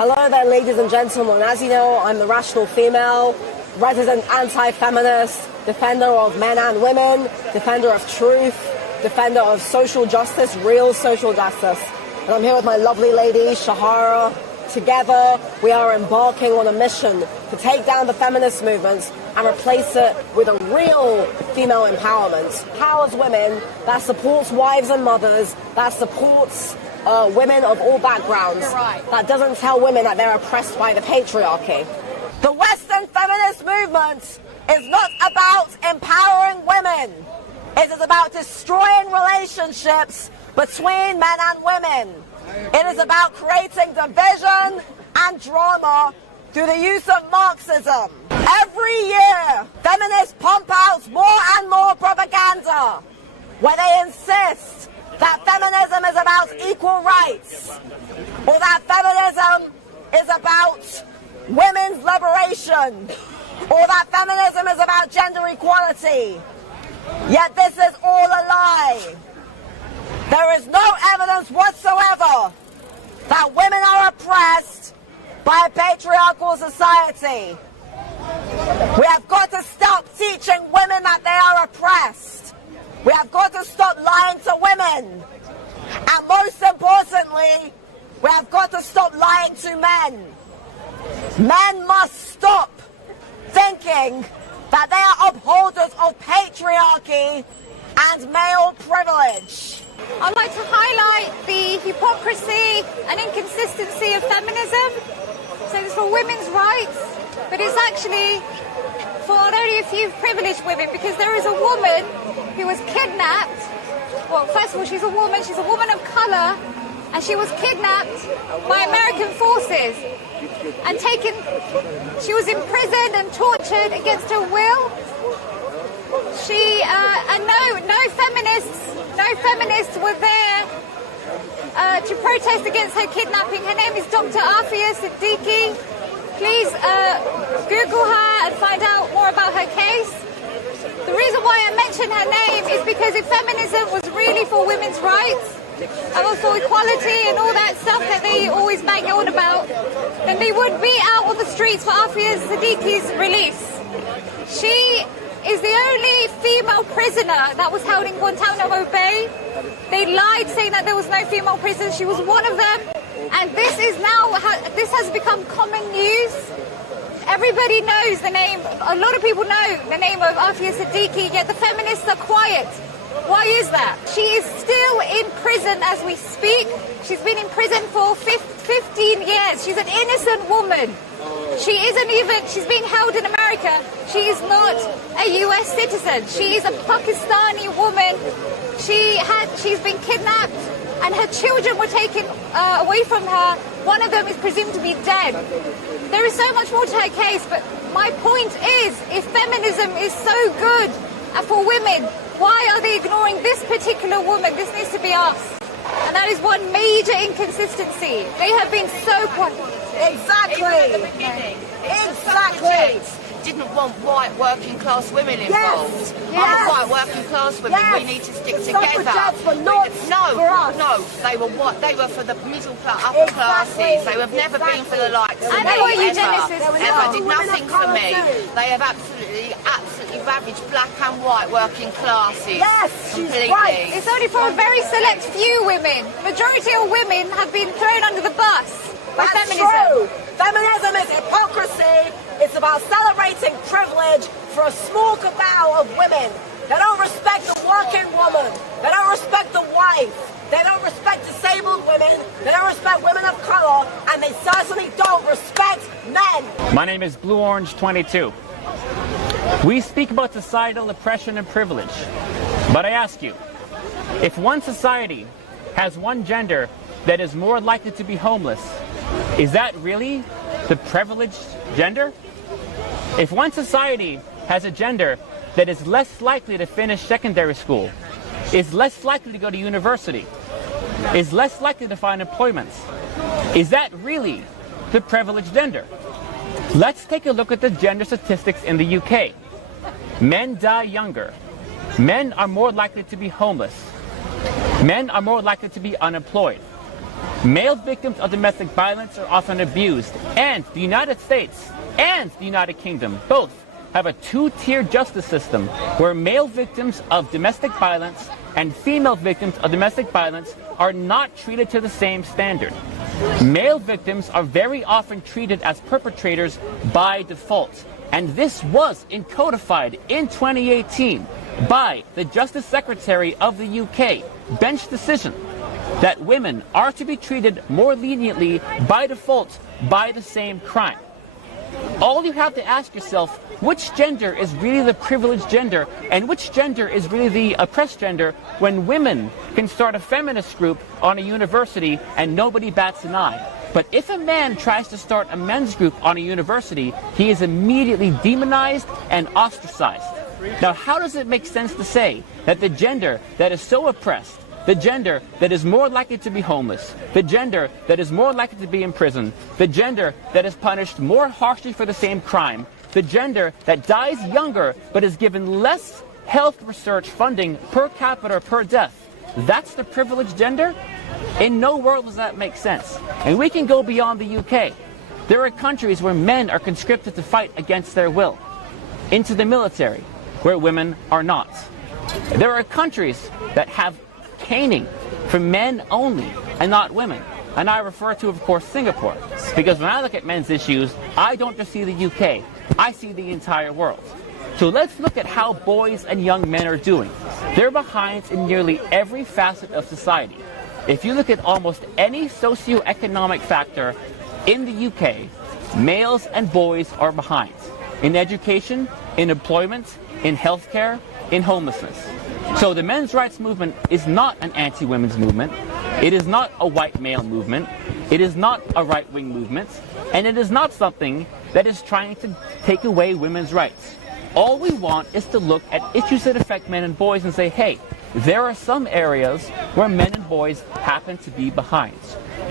Hello there, ladies and gentlemen. As you know, I'm the rational female, resident anti-feminist, defender of men and women, defender of truth, defender of social justice, real social justice. And I'm here with my lovely lady, Shahara. Together, we are embarking on a mission to take down the feminist movement and replace it with a real female empowerment. Empowers women, that supports wives and mothers, that supports women of all backgrounds, that doesn't tell women that they're oppressed by the patriarchy. The Western feminist movement is not about empowering women. It is about destroying relationships between men and women. It is about creating division and drama through the use of Marxism. Every year, feminists pump out more and more propaganda where they insist that feminism is about equal rights, or that feminism is about women's liberation, or that feminism is about gender equality. Yet this is all a lie. There is no evidence whatsoever that women are oppressed by a patriarchal society. We have got to stop teaching women that they are oppressed. We have got to stop lying to women. And most importantly, we have got to stop lying to men. Men must stop thinking that they are upholders of patriarchy and male privilege. I'd like to highlight the hypocrisy and inconsistency of feminism. So it's for women's rights, but it's actually for only a few privileged women, because there is a woman who was kidnapped. Well, first of all, she's a woman of colour, and she was kidnapped by American forces and taken. She was imprisoned and tortured against her will. And no feminists were there to protest against her kidnapping. Her name is Dr. Afia Siddiqui. Please Google her and find out more about her case. The reason why I mention her name is because if feminism was really for women's rights and also equality and all that stuff that they always bang on about, then they would be out on the streets for Afia Siddiqui's release. She is the only female prisoner that was held in Guantanamo Bay. They lied saying that there was no female prisoner. She was one of them. And this has become common news. Everybody knows the name, a lot of people know the name of Afia Siddiqui, yet the feminists are quiet. Why is that? She is still in prison as we speak. She's been in prison for 15 years. She's an innocent woman. She's being held in America. She is not a US citizen. She is a Pakistani woman. She's been kidnapped and her children were taken away from her. One of them is presumed to be dead. There is so much more to her case, but my point is, if feminism is so good for women, why are they ignoring this particular woman? This needs to be asked. And that is one major inconsistency. They have been so quiet. Exactly. Even at the beginning, Exactly. didn't want white working class women involved. Yes. I'm a white working class woman. Yes. We need to stick together. Suffragettes were not for us. No, they were what? They were for the middle class, upper classes. They have never been for the likes of And me. they were Ever eugenicists. did nothing for me. They have absolutely ravaged black and white working classes. Yes, she's completely. right. It's only for a very select few women. Majority of women have been thrown under the bus by That's feminism. true. Feminism is hypocrisy. It's about celebrating privilege for a small cabal of women. They don't respect the working woman. They don't respect the wife. They don't respect disabled women. They don't respect women of color. And they certainly don't respect men. My name is Blue Orange 22. We speak about societal oppression and privilege. But I ask you, if one society has one gender that is more likely to be homeless, is that really the privileged gender? If one society has a gender that is less likely to finish secondary school, is less likely to go to university, is less likely to find employment, is that really the privileged gender? Let's take a look at the gender statistics in the UK. Men die younger. Men are more likely to be homeless. Men are more likely to be unemployed. Male victims of domestic violence are often abused, and the United States and the United Kingdom both have a two-tier justice system where male victims of domestic violence and female victims of domestic violence are not treated to the same standard. Male victims are very often treated as perpetrators by default, and this was codified in 2018 by the Justice Secretary of the UK bench decision that women are to be treated more leniently by default by the same crime. All you have to ask yourself, which gender is really the privileged gender and which gender is really the oppressed gender when women can start a feminist group on a university and nobody bats an eye. But if a man tries to start a men's group on a university, he is immediately demonized and ostracized. Now, how does it make sense to say that the gender that is so oppressed, the gender that is more likely to be homeless, the gender that is more likely to be in prison, the gender that is punished more harshly for the same crime, the gender that dies younger but is given less health research funding per capita per death, that's the privileged gender? In no world does that make sense. And we can go beyond the UK. There are countries where men are conscripted to fight against their will into the military, where women are not. There are countries that have caning for men only and not women. And I refer to, of course, Singapore. Because when I look at men's issues, I don't just see the UK. I see the entire world. So let's look at how boys and young men are doing. They're behind in nearly every facet of society. If you look at almost any socioeconomic factor in the UK, males and boys are behind. In education, in employment, in healthcare, in homelessness. So the men's rights movement is not an anti-women's movement. It is not a white male movement. It is not a right-wing movement. And it is not something that is trying to take away women's rights. All we want is to look at issues that affect men and boys and say, hey, there are some areas where men and boys happen to be behind.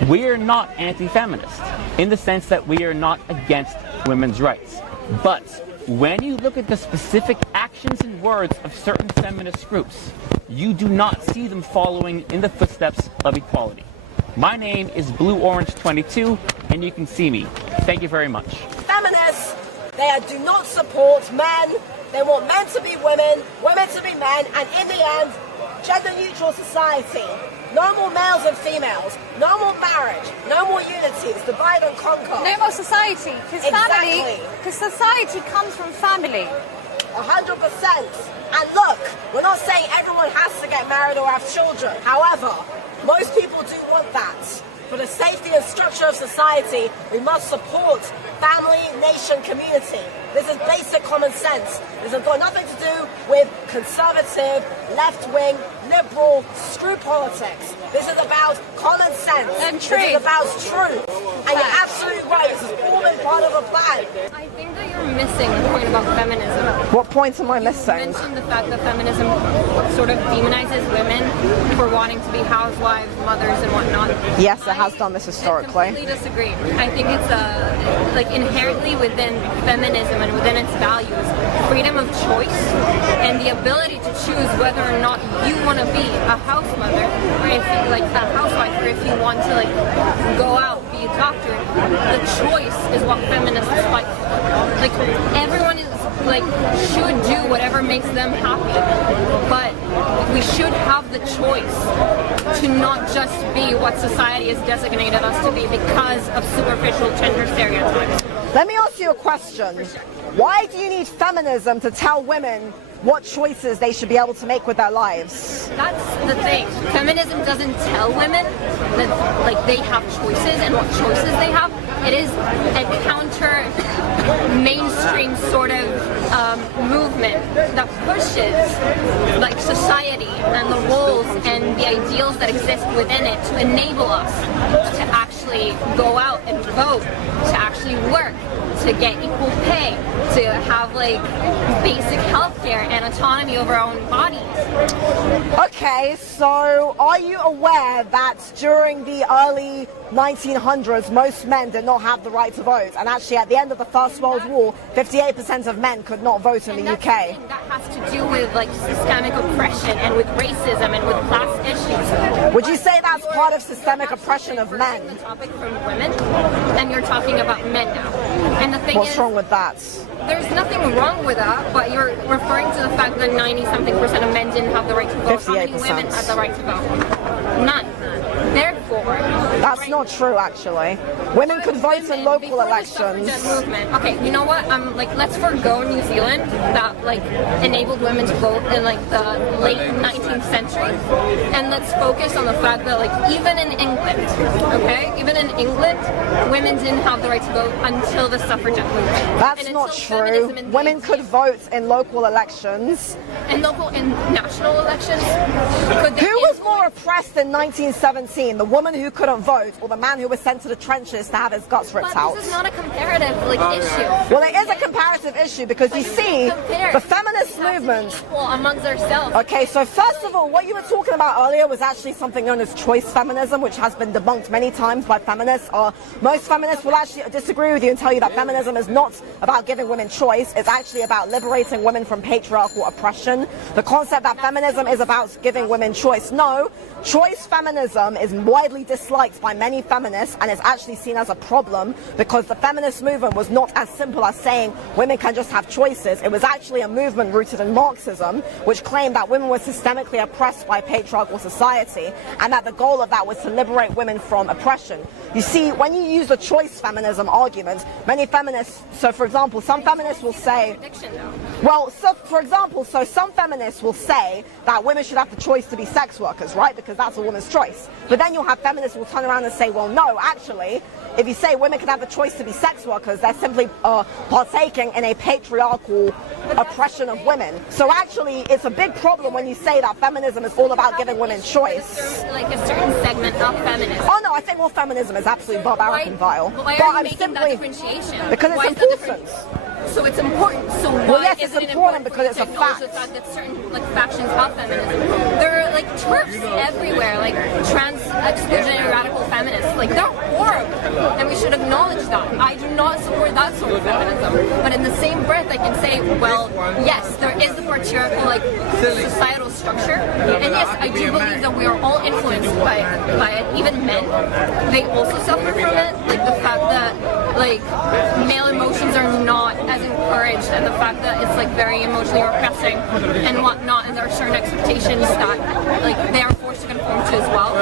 We are not anti-feminist in the sense that we are not against women's rights. But when you look at the specific actions and words of certain feminist groups, you do not see them following in the footsteps of equality. My name is BlueOrange22, and you can see me. Thank you very much. Feminists, they do not support men. They want men to be women, women to be men, and in the end, gender-neutral society. No more males and females. No more marriage. No more unity. It's divide and conquer. No more society. Because family, because society comes from family. 100%. And look, we're not saying everyone has to get married or have children. However, most people do want that. For the safety and structure of society, we must support family, nation, community. This is basic common sense. This has got nothing to do with conservative, left-wing, liberal, screw politics. This is about common sense. And truth. This is about truth. And you're absolutely right. This has all been part of a plan. I think that you're missing the point about feminism. What points am I missing? You mentioned the fact that feminism sort of demonizes women for wanting to be housewives, mothers, and whatnot. Yes, it has done this historically. I completely disagree. I think it's like inherently within feminism and within its values, freedom of choice and the ability to choose whether or not you want to be a house mother or if you, like a housewife, or if you want to like go out, be a doctor. The choice is what feminists fight for. Like everyone is like should do whatever makes them happy, but we should have the choice to not just be what society has designated us to be because of superficial gender stereotypes. Let me ask you a question. Why do you need feminism to tell women what choices they should be able to make with their lives? That's the thing. Feminism doesn't tell women that like they have choices and what choices they have. It is a counter mainstream sort of movement that pushes like society and the roles and the ideals that exist within it to enable us to actually go out and vote, to actually actually work, to get equal pay, to have like basic health care and autonomy over our own bodies. Okay, so are you aware that during the early 1900s, most men did not have the right to vote, and actually at the end of the First World War, 58% of men could not vote in the UK? That has to do with like systemic oppression and with racism and with class issues. Would you say that's part of systemic oppression of men? The topic from women, and you're talking about men now. And the thing What's is, wrong with that? there's nothing wrong with that, but you're referring to the fact that 90-something% of men didn't have the right to vote. 58%. How many women had the right to vote? None. Therefore, That's not true, actually. Women could vote in local before elections. The suffragette movement, okay, you know what? Let's forgo New Zealand that like enabled women to vote in like the late 19th century, and let's focus on the fact that like even in England, okay, even in England, women didn't have the right to vote until the suffragette movement. That's not true. Women could vote in local elections. In national elections. Who was more oppressed in 1917? The woman who couldn't vote, or the man who was sent to the trenches to have his guts ripped out? This is not a comparative issue. Well, it is a comparative issue because you see, the feminist movement. Amongst ourselves. Okay, so first of all, what you were talking about earlier was actually something known as choice feminism, which has been debunked many times by feminists. Most feminists will actually disagree with you and tell you that feminism is not about giving women choice. It's actually about liberating women from patriarchal oppression. The concept that feminism is about giving women choice. No, choice feminism is widely disliked by many feminists and is actually seen as a problem because the feminist movement was not as simple as saying women can just have choices. It was actually a movement rooted in Marxism, which claimed that women were systemically oppressed by patriarchal society and that the goal of that was to liberate women from oppression. You see, when you use a choice feminism argument, many feminists, so for example, some feminists will say, some feminists will say that women should have the choice to be sex workers, right? Because that's a woman's choice. But then you'll have feminists who will turn around and say, well, no, actually, if you say women can have the choice to be sex workers, they're simply partaking in a patriarchal oppression of women. So actually, it's a big problem when you say that feminism is all about giving women choice. Like a certain segment of feminism. Oh no, I think all feminism is absolutely barbaric and vile. Why are you making that differentiation? Because it's important. So it's important. So why well, yes, is it's it important because it's a fact. The fact that certain like factions of feminism, there are like twerps everywhere, like trans exclusionary radical feminists. Like they're horrible, and we should acknowledge that. I do not support that sort of feminism, but in the same breath, I can say, well, yes, there is the patriarchal like societal structure, and yes, I do believe that we are all influenced by it. Even men, they also suffer from it. Like the fact that like male emotions are not as encouraged, and the fact that it's like very emotionally repressing and whatnot, and there are certain expectations that like they are forced to conform to as well.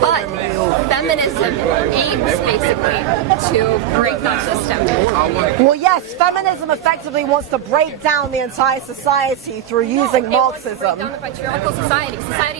But feminism aims basically to break that system. Well, yes, feminism effectively wants to break down the entire society through using Marxism. Break down the patriarchal society.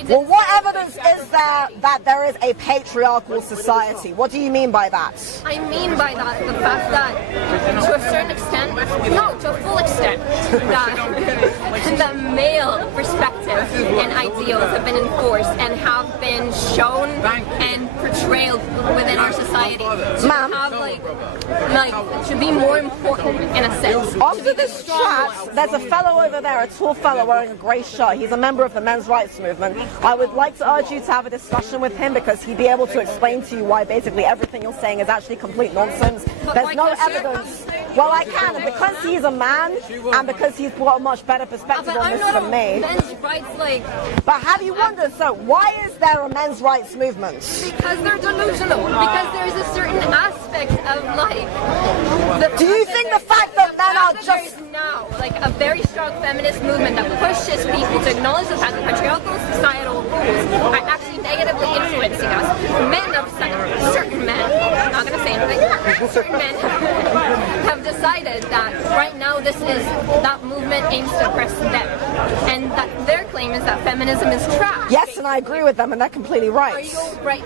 Well, what evidence is there that there is a patriarchal society? What do you mean by that? I mean by that the fact that to a certain extent, no, to a full extent, that the male perspective and ideals have been enforced and have been shown and portrayed within our society to have like to be more important in a sense. After this chat, there's a fellow over there, a tall fellow wearing a grey shirt. He's a member of the men's rights movement. I would like to urge you to have a discussion with him because he'd be able to explain to you why basically everything you're saying is actually complete nonsense. There's no evidence. Well, I can, and because he's a man, and because he's got a much better perspective on this than me. Men's rights, like. But have you wondered, so why is there a men's rights movement? Because they're delusional. Because there's a certain aspect of like. Do you think the fact that men are just there is now like a very strong feminist movement that pushes people to acknowledge the fact that patriarchal societal rules are actually negatively influencing us? Men of certain men, I'm not going to say anything. Certain men have decided that right now that movement aims to oppress them, and that their claim is that feminism is trash. Yes, and I agree with them, and they're completely right.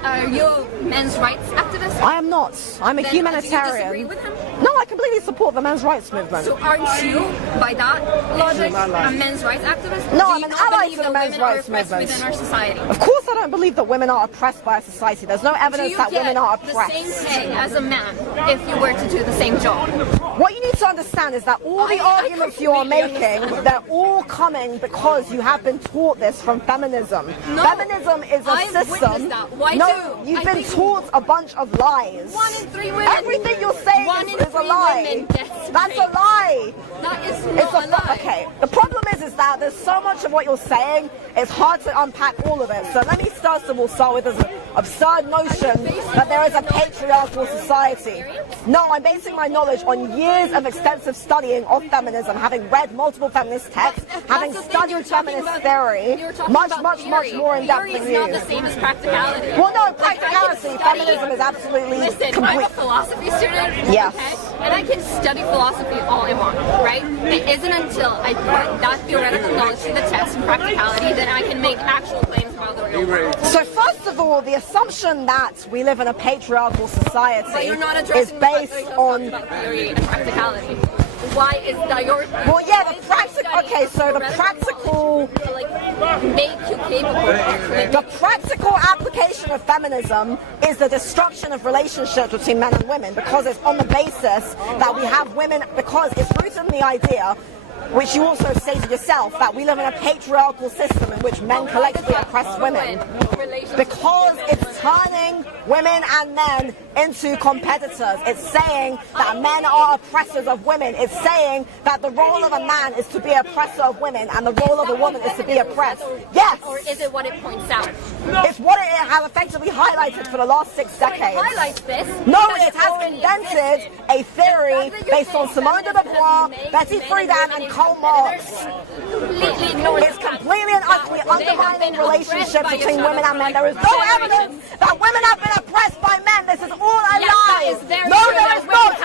Are you a men's rights activist? I am not. I'm a humanitarian. Do you disagree with him? No, I completely support the men's rights movement. So aren't you, by that logic, a men's rights activist? No, I'm an ally to the men's rights movement. Within our society? Of course I don't believe that women are oppressed by a society. There's no evidence that women are oppressed. Do you get the same pay as a man if you were to do the same job? What you need to understand is that all the arguments you are making, they're all coming because you have been taught this from feminism. No, feminism is a system. No, you've been taught a bunch of lies. 1 in 3 women. Everything you're saying is a lie. That's a lie. That is not a lie. Okay, the problem is that there's so much of what you're saying, it's hard to unpack all of it. So let me first of all start with this absurd notion that there is a patriarchal society. No, I'm basing my knowledge on years of extensive studying of feminism, having read multiple feminist texts, having studied feminist theory, much more in depth than you. Theory is not the same as practicality. Well, no, practicality, feminism is absolutely complete. I'm a philosophy student. Yes. Okay? And I can study philosophy all I want, right? It isn't until I put that theoretical knowledge to the test in practicality that I can make actual claims about the real world. So first of all, the assumption that we live in a patriarchal society But you're not is addressing based on... theory and practicality. Why is that your... Well, yeah, the practical... Okay, so the practical... like, make you capable of... The practical application of feminism is the destruction of relationships between men and women, because it's on the basis that we have women, because it's rooted in the idea, which you also stated yourself, that we live in a patriarchal system in which men collectively oppress women. Because it's turning women and men into competitors. It's saying that men are oppressors of women. It's saying that the role of a man is to be oppressor of women and the role of a woman is to be oppressed. Yes! Or is it what it points out? It's what it has effectively highlighted for the last 6 decades. It highlights this? No, it has invented a theory based on Simone de Beauvoir, Betty Friedan and Karl Marx. It's completely and utterly undermining relationships between women and men. There is no evidence that women have been oppressed by men. This is all a lie. No, there is not.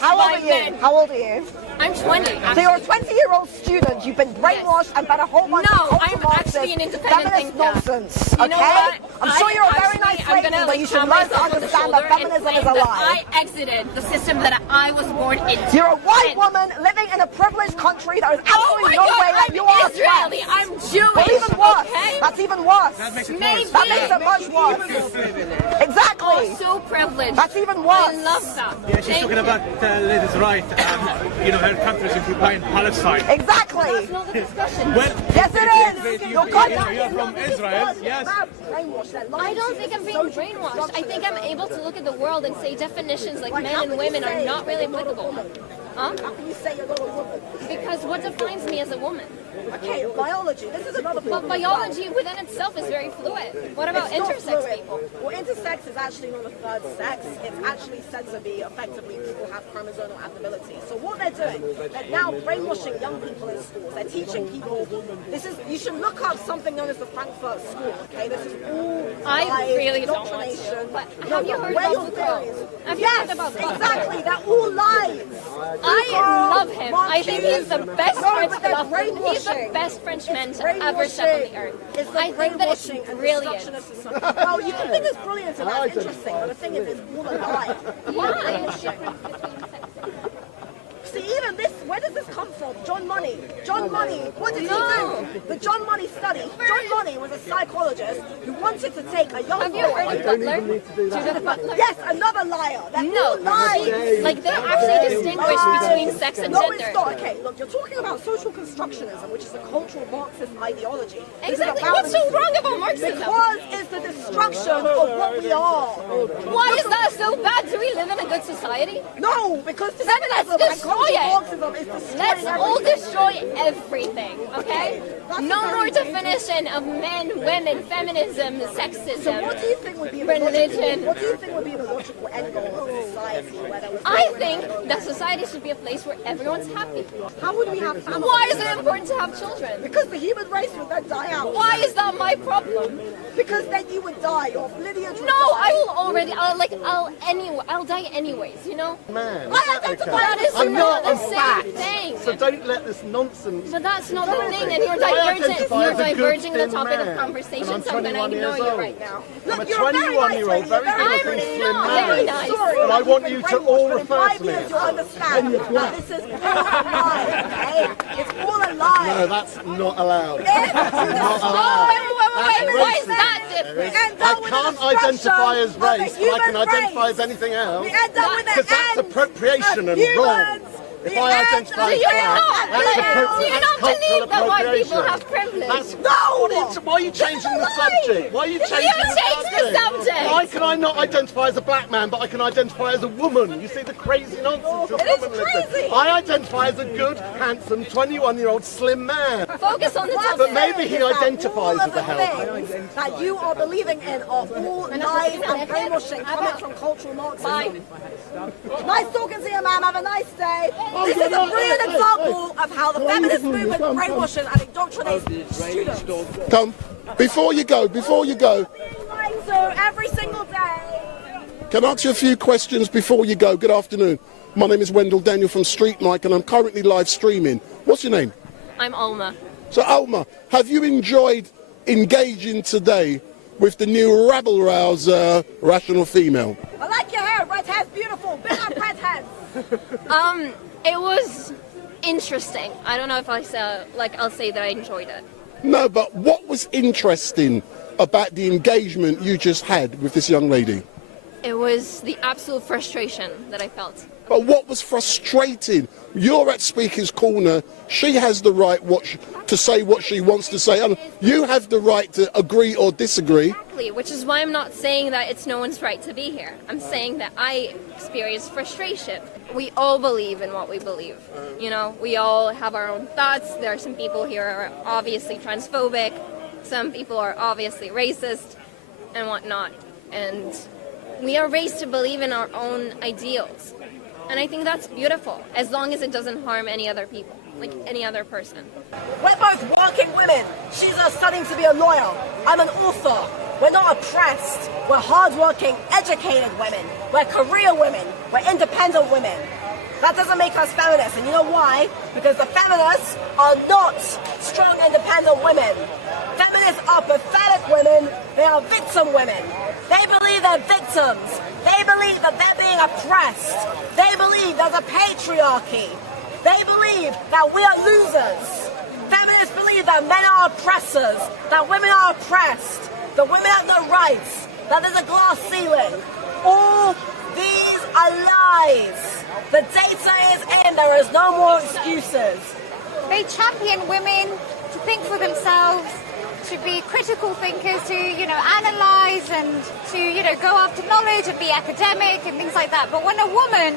How old are you? I'm 20. So you're a 20-year-old student. You've been brainwashed and fed a whole bunch of I'm actually an independent feminist thinker. nonsense. You know Okay? what? I'm sure you're a very nice lady, but you should learn to understand that feminism is a lie. I exited the system that I was born into. You're a white woman living in a privileged country. There is absolutely no way that you are Israeli. I'm Jewish. Well, even worse. Okay? That's even worse. That makes it Maybe. worse. That makes it much worse. Exactly. Oh, so privileged. That's even worse. I love that. Yeah, she's talking about ladies' rights. Her country's occupying Palestine. Exactly. That's not the discussion. Well, Yes, it is. Your country you're from Israel. Yes. I don't think I'm being brainwashed. I think I'm able to look at the world and say definitions like men and women are not really applicable. Huh? How can you say you're not a woman? Because what defines me as a woman? Okay, biology. This is another But problem. biology within itself is very fluid. What about It's not intersex fluid. people? Well, intersex is actually not a third sex. It's actually said to be effectively people have chromosomal abnormality. So what they're doing, they're now brainwashing young people in schools. They're teaching people. You should look up something known as the Frankfurt School. Okay, this is all I lies, really don't want to. indoctrination. But No, have you but heard where about your Foucault? theories? Have you heard about Foucault? Exactly. They're all lies. I love him. I think he's the best French but they're philosopher. He's the brainwashing. best French man to Brainwashing ever step on the earth. is the I think that it's brainwashing and brilliant. destruction of society. Well, you can think it's brilliant and that's interesting, but the thing is, it's all a lie. Why? See, even this, where does this come from? John Money. John Money, what did he do? The John Money study. John Money was a psychologist who wanted to take a young Have you boy. heard of Butler? Judith Butler? Yes, another liar. They're No, all lies. like they actually distinguish between sex and No, gender. it's not. Okay, look, you're talking about social constructionism, which is a cultural Marxist ideology. This is Exactly. about What's so wrong about Marxism? Because it's the destruction of what we are. Why is that so bad? Do we live in a good society? No, because Then let's feminism and destroy cultural it. Marxism is destroying Let's all everything. destroy everything, okay? That's No very more interesting. definition of men, women, feminism, So sexism. what do you think would be the Religion. logical, what do you think would be the logical end goal of society where there was no I women? think that society should be a place where everyone's happy. How would we have families? Why is it important to have children? Because the human race would then die out. Why is that my problem? Because then you would die. Your lineage would No, die. I will already. I'll die anyways. You know. I identify That is not the same thing. So don't let this nonsense. But that's not the thing, and you're diverging the topic of conversation, so I'm going to ignore you right now. I'm a 21-year-old, very good-looking, slim not man. very nice. And I want you to all refer to me. You understand that this is all a lie, okay? It's all a lie. No, that's not allowed. It's not allowed. Wait, why is that different? I can't identify as race, but I can identify as anything else. Because that's appropriation and wrong. If I identify as black, Do you not believe that white people have privilege? Why are you changing the subject? Why are you changing the subject? Why can I not identify as a black man, but I can identify as a woman? You see the crazy nonsense of womanism. I identify as a good, handsome, 21-year-old slim man. Focus on the topic. But maybe he identifies as a help. That you are believing in are all lies and brainwashing coming from cultural Marxism. Nice talking to you, ma'am. Have a nice day. This is a brilliant example of how the feminist movement brainwashes and indoctrinates students. Come, before you go, So every single day. can I ask you a few questions before you go? Good afternoon. My name is Wendell Daniel from Street Mike, and I'm currently live streaming. What's your name? I'm Alma. So, Alma, have you enjoyed engaging today with the new rabble-rouse rational female? I like your hair. Red hair's beautiful. Big up red heads. It was interesting. I don't know if I'll say that I enjoyed it. No, but what was interesting about the engagement you just had with this young lady? It was the absolute frustration that I felt. But what was frustrating? You're at Speaker's Corner. She has the right to say what she wants to say. And you have the right to agree or disagree. Exactly, which is why I'm not saying that it's no one's right to be here. I'm saying that I experienced frustration. We all believe in what we believe. You know, we all have our own thoughts. There are some people here who are obviously transphobic. Some people are obviously racist and whatnot. And we are raised to believe in our own ideals. And I think that's beautiful, as long as it doesn't harm any other people, like any other person. We're both working women. She's studying to be a lawyer. I'm an author. We're not oppressed. We're hardworking, educated women. We're career women. We're independent women. That doesn't make us feminists. And you know why? Because the feminists are not strong, independent women. Feminists are pathetic women. They are victim women. They believe they're victims. They believe that they're being oppressed. They believe there's a patriarchy. They believe that we are losers. Feminists believe that men are oppressors, that women are oppressed, that women have no rights, that there's a glass ceiling. All these are lies. The data is in. There is no more excuses. They champion women to think for themselves, to be critical thinkers, to, analyze and to, go after knowledge and be academic and things like that. But when a woman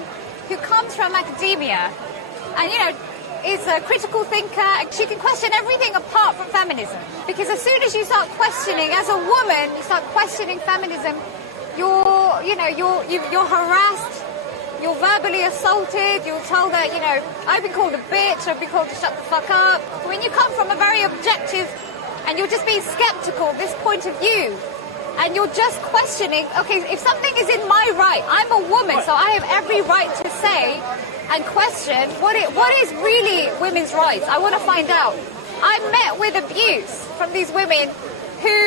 who comes from academia and, is a critical thinker, and she can question everything apart from feminism. Because as soon as you start questioning, as a woman, you start questioning feminism, you're harassed, you're verbally assaulted, you're told that, I've been called a bitch, I've been called to shut the fuck up. When you come from a very objective, and you're just being skeptical of this point of view, and you're just questioning, okay, if something is in my right, I'm a woman, so I have every right to say and question what is really women's rights. I want to find out. I'm met with abuse from these women who,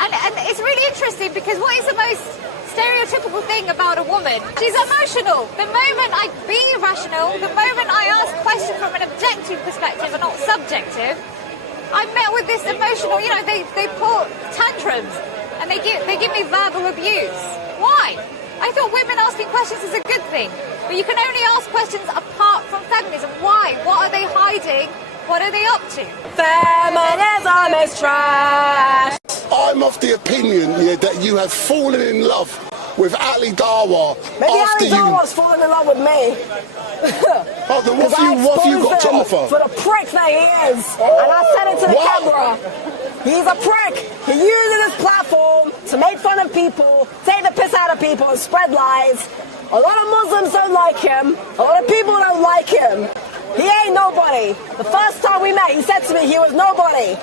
and it's really interesting because what is the most stereotypical thing about a woman? She's emotional. The moment I be rational, the moment I ask questions from an objective perspective and not subjective, I'm met with this emotional, they pull tantrums and they give me verbal abuse. Why? I thought women asking questions is a good thing, but you can only ask questions apart from feminism. Why? What are they hiding? What are they up to? Feminism is trash. I'm of the opinion that you have fallen in love with Ali Dawah. Maybe Ali Dawah's fallen in love with me. Oh, then what have you got to offer? For the prick that he is. And I said it to the camera. He's a prick. He uses his platform to make fun of people, take the piss out of people, and spread lies. A lot of Muslims don't like him. A lot of people don't like him. He ain't nobody. The first time we met, he said to me he was nobody.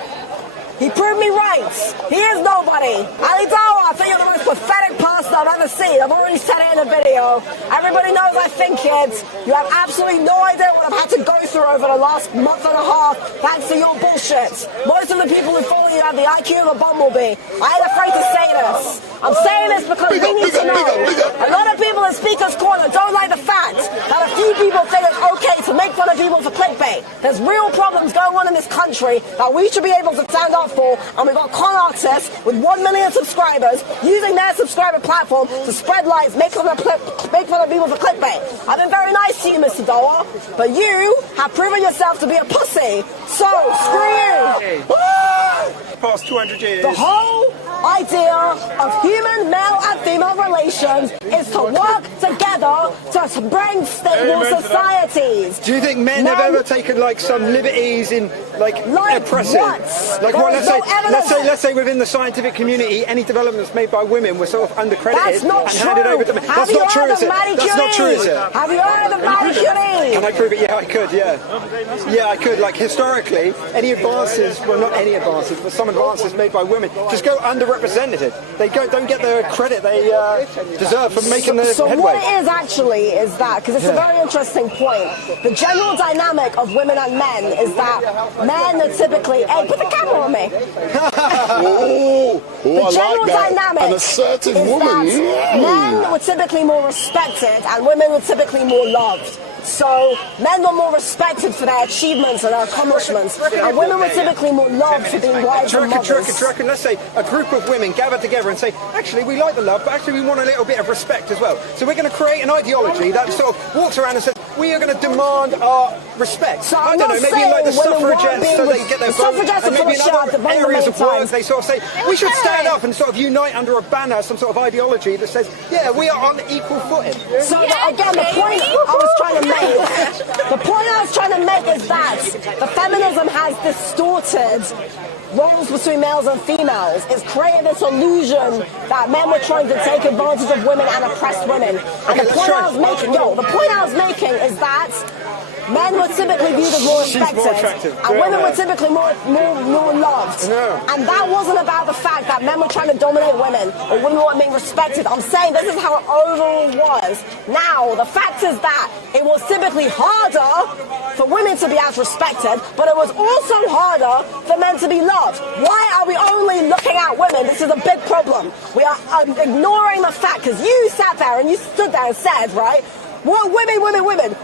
He proved me right. He is nobody. Ali Dawah, I think you're the most pathetic person I've ever seen. I've already said it in a video. Everybody knows I think it. You have absolutely no idea what I've had to go through over the last month and a half thanks to your bullshit. Most of the people who follow you have the IQ of a bumblebee. I ain't afraid to say this. I'm saying this because we need to know. A lot of people in Speaker's Corner don't like the fact that a few people think it's okay to make fun of people for clickbait. There's real problems going on in this country that we should be able to stand up for, and we've got con artists with 1 million subscribers using their subscriber platform to spread lies, make fun of people for clickbait. I've been very nice to you, Mr. Dawah, but you have proven yourself to be a pussy. So, screw you. Past 200 years. The whole idea of human male and female relations is to work together to bring stable societies. Do you think men have ever taken like some liberties in like oppressing? What? Like what? Let's say within the scientific community, any developments made by women were sort of undercredited and handed over to men. That's not true, is it? That's not true, is it? Have you heard of Marie Curie? Can I prove it? Yeah, I could. Yeah, I could. Like historically, any advances, well, not any advances, but some advances made by women just go underrepresented. They don't get the credit they deserve for making the So headway. what it is actually is that, because it's a very interesting point, the general dynamic of women and men is that men are typically, hey, put the camera on me. The general dynamic An assertive is woman. that men were typically more respected and women were typically more loved. So men were more respected for their achievements and their accomplishments, and women were typically more loved for being wives and mothers. Let's say a group of women gather together and say, actually, we like the love, but actually we want a little bit of respect as well. So we're going to create an ideology that sort of walks around and says, we are going to demand our respect. So I don't know, maybe like the suffragettes, so they get their vote, and maybe in other areas of work, they sort of say, we should stand up and sort of unite under a banner, some sort of ideology that says, yeah, we are on equal footing. So again, the point I was trying to make is that the feminism has distorted roles between males and females. It's created this illusion that men were trying to take advantage of women and oppress women. And the point I was making is that men were typically viewed as more respected, and women were typically more loved. And that wasn't about the fact that men were trying to dominate women or women weren't being respected. I'm saying this is how it overall was. Now, the fact is that it was typically harder for women to be as respected, but it was also harder for men to be loved. Why are we only looking at women? This is a big problem. We are ignoring the fact, because you sat there and you stood there and said, right, well, women.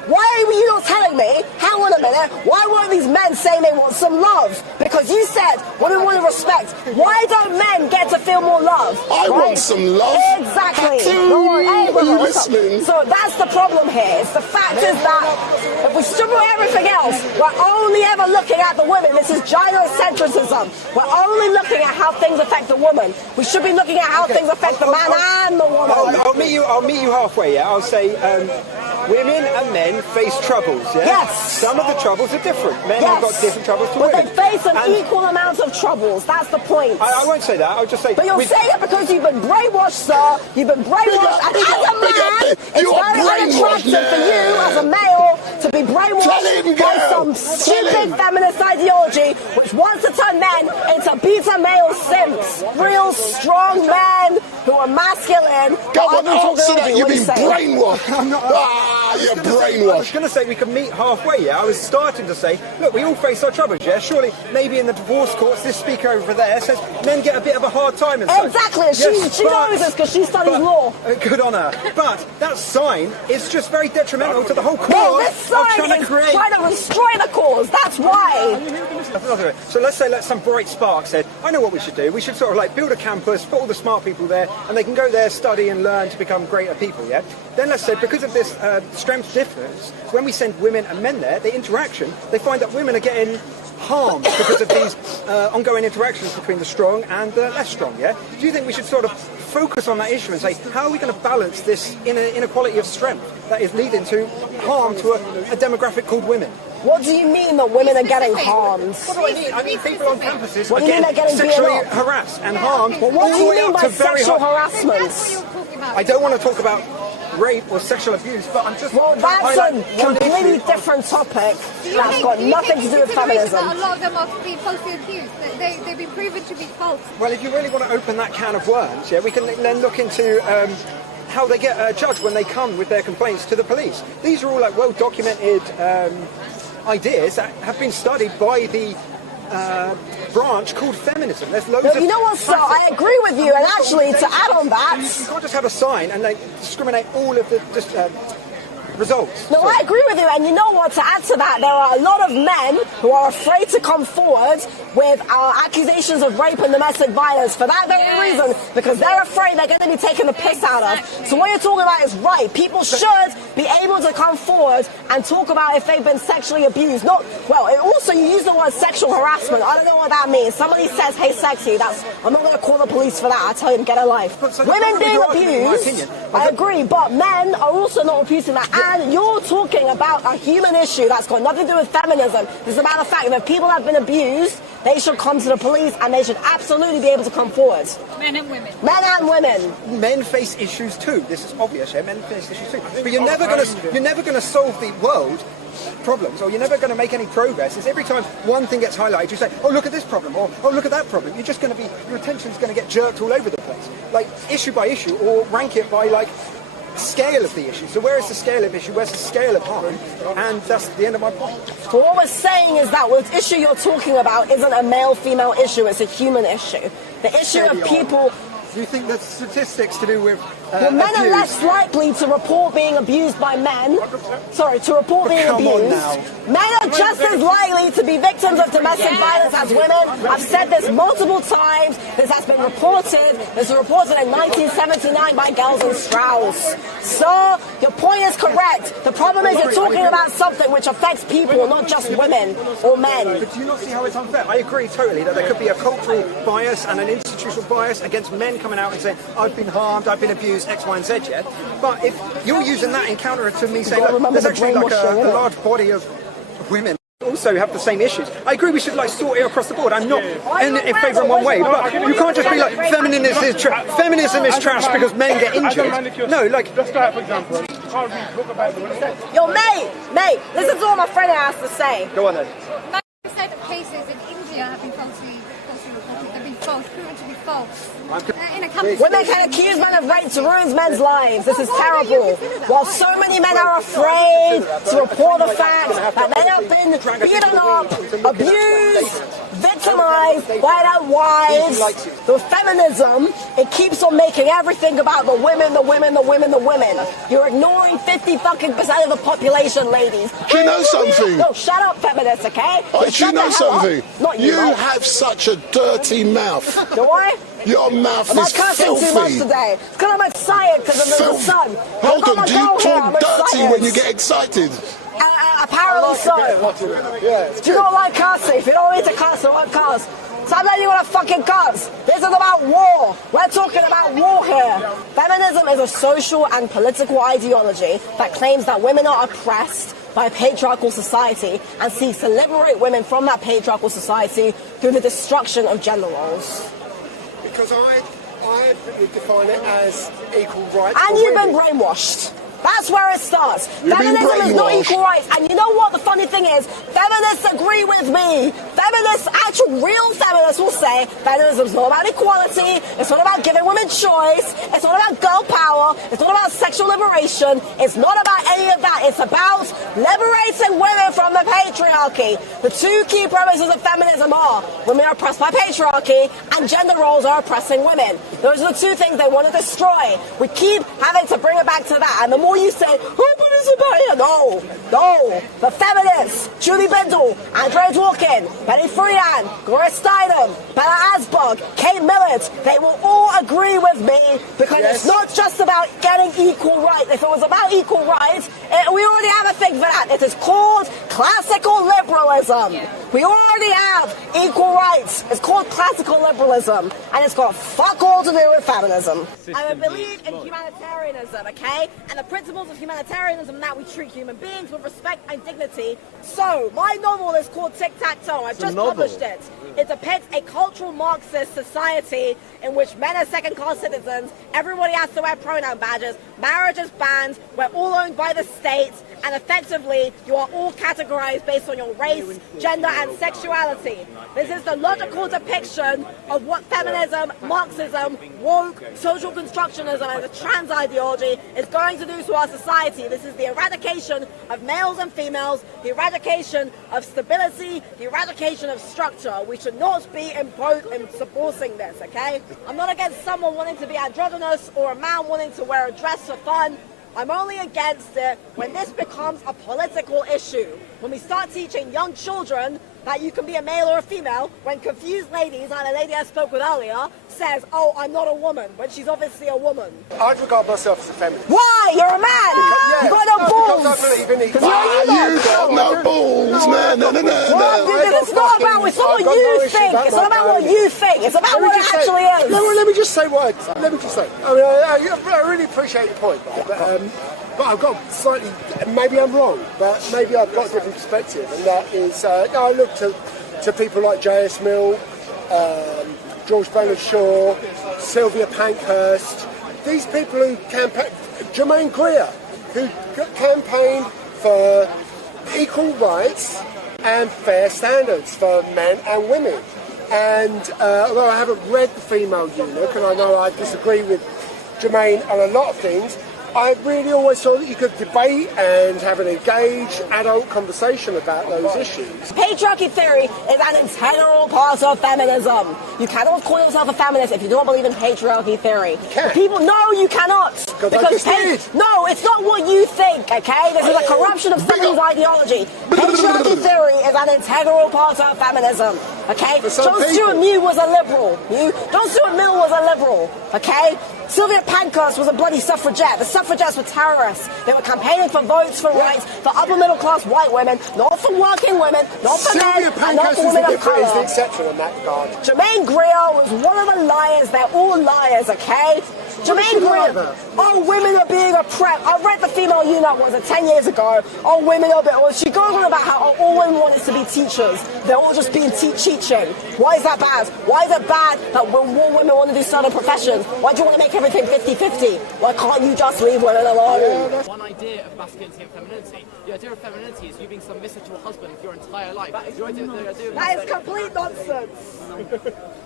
Why were you not telling me, hang on a minute, why weren't these men saying they want some love? Because you said women want respect. Why don't men get to feel more love? I want some love. Exactly. Are you listening? So that's the problem here. It's the fact is that if we strip away everything else, we're only ever looking at the women. This is gynocentrism. We're only looking at how things affect the woman. We should be looking at how things affect the man and the woman. I'll meet you halfway, yeah? I'll say women and men face troubles, yeah? Yes. Some of the troubles are different. Men have got different troubles to women. But they face an equal amount of troubles. That's the point. I won't say that. I'll just say... But you'll say it because you've been brainwashed, sir. You've been brainwashed. And as a man, it's very unattractive for you as a male to be brainwashed by some stupid feminist ideology which wants to turn men into beta male simps. Real strong men who are masculine. Go on, answer that. You've been brainwashed. I'm not... you're brainwashed. I was going to say we can meet halfway, yeah? I was starting to say, look, we all face our troubles, yeah? Surely, maybe in the divorce courts, this speaker over there says men get a bit of a hard time and Exactly. She knows this because she studies law. Good on her. But that sign is just very detrimental to the whole cause this sign of trying to destroy the cause. That's why. So let's say some bright spark said, I know what we should do. We should sort of like build a campus, put all the smart people there, and they can go there, study and learn to become greater people, yeah? Then let's say, because of this strength difference, when we send women and men there, the interaction, they find that women are getting harmed because of these ongoing interactions between the strong and the less strong, yeah? Do you think we should sort of focus on that issue and say, how are we going to balance this inequality of strength that is leading to harm to a demographic called women? What do you mean that women are getting harmed? What do I mean? I mean people on campuses are getting sexually harassed and harmed. Well, what do you mean by sexual harassment? I don't want to talk about rape or sexual abuse, but I'm just... Well, that's a completely different topic that's got nothing to do with feminism. A lot of them are being falsely accused. They've been proven to be false. Well, if you really want to open that can of worms, yeah, we can then look into how they get judged when they come with their complaints to the police. These are all like well-documented ideas that have been studied by the branch called feminism. There's loads of... You know what, sir? I agree with you, and actually, to add on that... You can't just have a sign and discriminate all of the results. No, I agree with you, and you know what, to add to that, there are a lot of men who are afraid to come forward with accusations of rape and domestic violence for that very reason, because they're afraid they're going to be taken the piss out of. So what you're talking about is right. People should be able to come forward and talk about if they've been sexually abused. Also you use the word sexual harassment. I don't know what that means. Somebody says, hey, sexy, I'm not going to call the police for that. I tell you to get a life. Women being abused, I agree, but men are also not abusing that. And you're talking about a human issue that's got nothing to do with feminism. It's about the fact that if people have been abused, they should come to the police and they should absolutely be able to come forward. Men and women. Men and women. Men face issues too. This is obvious, yeah? Men face issues too. But you're never going to solve the world problems, or you're never going to make any progress. It's every time one thing gets highlighted, you say, oh, look at this problem, or oh, look at that problem. You're just going to be, your attention's going to get jerked all over the place, like issue by issue, or rank it by like scale of the issue. So where is the scale of issue? Where's the scale of harm? And that's the end of my point. So what we're saying is that the issue you're talking about isn't a male-female issue, it's a human issue. The issue of people... Do you think there's statistics to do with well, men are less likely to report being abused by men. Sorry, to report being abused. Men are just as likely to be victims of domestic violence as women. I've said this multiple times. This has been reported. This was reported in 1979 by Gels and Strauss. So, your point is correct. The problem is you're talking about something which affects people, not just women or men. But do you not see how it's unfair? I agree totally that there could be a cultural bias and an institutional bias against men coming out and saying, I've been harmed, I've been abused, X, Y, and Z, yeah? But if you're using that in counter to me saying, look, there's actually like a large body of women also have the same issues. I agree we should like sort it across the board. I'm not in favour in one way, but you can't just be like, feminism is trash because men get injured. No, like... Let's start, for example. Yo, mate, listen to what my friend has to say. Go on then. 90% of cases in India have been falsely reported. They've been proven to be false. Women can accuse men of rape to ruin men's lives. This is terrible. While so many men are afraid to report the fact that they have been beaten up, abused, victimized by their wives, the feminism, it keeps on making everything about the women, the women, the women, the women. You're ignoring 50% of the population, ladies. Do you know something? No, shut up, feminists, okay? Do you know something? Not you have such a dirty mouth. Do I? Your mouth Am I is cursing filthy. too much today? Because I'm excited because of the sun. Hold on, do you talk dirty when you get excited? Apparently so. Do you not like cursing? If you don't need to curse, I won't curse. Sometimes you want to fucking curse. This is about war. We're talking about war here. Feminism is a social and political ideology that claims that women are oppressed by a patriarchal society and seeks to liberate women from that patriarchal society through the destruction of gender roles. Because I define it as equal rights. And you've been brainwashed. That's where it starts. Feminism is not equal rights. And you know what the funny thing is? Feminists agree with me. Feminists, actual real feminists will say feminism is not about equality. It's not about giving women choice. It's not about girl power. It's not about sexual liberation. It's not about any of that. It's about liberating women from the patriarchy. The two key premises of feminism are women are oppressed by patriarchy and gender roles are oppressing women. Those are the two things they want to destroy. We keep having to bring it back to that. And the more you say, oh, but it's about here. No. The feminists, Julie Bindel, Andrea Dworkin, Betty Friedan, Gloria Steinem, Bella Asberg, Kate Millett, they will all agree with me because it's not just about getting equal rights. If it was about equal rights, we already have a thing for that. It is called classical liberalism. We already have equal rights. It's called classical liberalism, and it's got fuck all to do with feminism. I believe in humanitarianism, okay? And the principles of humanitarianism that we treat human beings with respect and dignity. So, my novel is called Tic Tac Toe. I've just published it. It depicts a cultural Marxist society in which men are second-class citizens, everybody has to wear pronoun badges, marriage is banned, we're all owned by the state, and effectively you are all categorized based on your race, gender, and sexuality. This is the logical depiction of what feminism, Marxism, woke, social constructionism, and the trans ideology is going to do to our society. This is the eradication of males and females, the eradication of stability, the eradication of structure. We should not be supporting this, okay? I'm not against someone wanting to be androgynous or a man wanting to wear a dress for fun. I'm only against it when this becomes a political issue. When we start teaching young children that you can be a male or a female, when confused ladies, like the lady I spoke with earlier, says, oh, I'm not a woman, when she's obviously a woman. I'd regard myself as a feminist. Why? You're a man! Yeah, you got no balls! Because I believe in You got no balls! No. It's not what you think! It's not about what you think! It's about what it actually is! No, let me just say what I mean, I really appreciate your point, but I've got slightly, maybe I'm wrong, but maybe I've got a different perspective, and that is, I look to people like J.S. Mill, George Bernard Shaw, Sylvia Pankhurst, these people who campaigned, Germaine Greer, who campaigned for equal rights and fair standards for men and women. And although I haven't read The Female Eunuch, and I know I disagree with Germaine on a lot of things, I really always thought that you could debate and have an engaged adult conversation about those issues. Patriarchy theory is an integral part of feminism. You cannot call yourself a feminist if you don't believe in patriarchy theory. You can. No, you cannot. Because no, it's not what you think, okay? This is a corruption of someone's ideology. Patriarchy theory is an integral part of feminism, okay? John Stuart Mill was a liberal. John Stuart Mill was a liberal, okay? Sylvia Pankhurst was a bloody suffragette. The suffragettes were terrorists. They were campaigning for votes, for rights, for upper middle class white women, not for working women, not for men, and not for women of colour. Sylvia Pankhurst is the exception in that regard. Germaine Greer was one of the liars. They're all liars, okay? Germaine Greer. Oh, women are being oppressed. I read The Female Eunuch, was it 10 years ago? Oh, women are being... She goes on about how all women want is to be teachers. They're all just being teaching. Why is that bad? Why is it bad that when more women want to do certain professions? Why do you want to make everything 50-50? Why can't you just leave women alone? One idea of masculinity and femininity. The idea of femininity is you being submissive to a husband for your entire life. That is complete nonsense.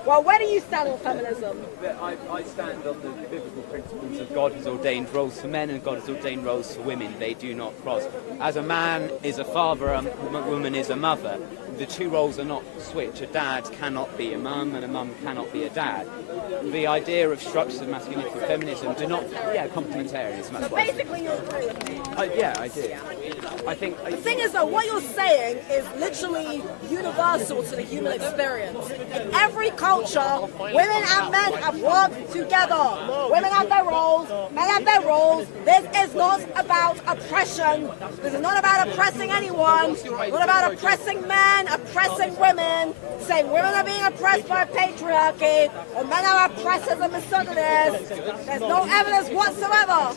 Well, where do you stand on feminism? I stand on the biblical principles of God has ordained roles for men and God has ordained roles for women. They do not cross. As a man is a father, a woman is a mother. The two roles are not switched. A dad cannot be a mum and a mum cannot be a dad. The idea of structures of masculinity and feminism do not... Yeah, complementarianism. So basically you agree with me? Yeah, I do. I think... The thing is though, what you're saying is literally universal to the human experience. In every culture, women and men have worked together. Women have their roles, men have their roles. This is not about oppression. This is not about oppressing anyone. Not about oppressing men, oppressing women, saying women are being oppressed by patriarchy, or men are oppressors and misogynists. There's no evidence whatsoever.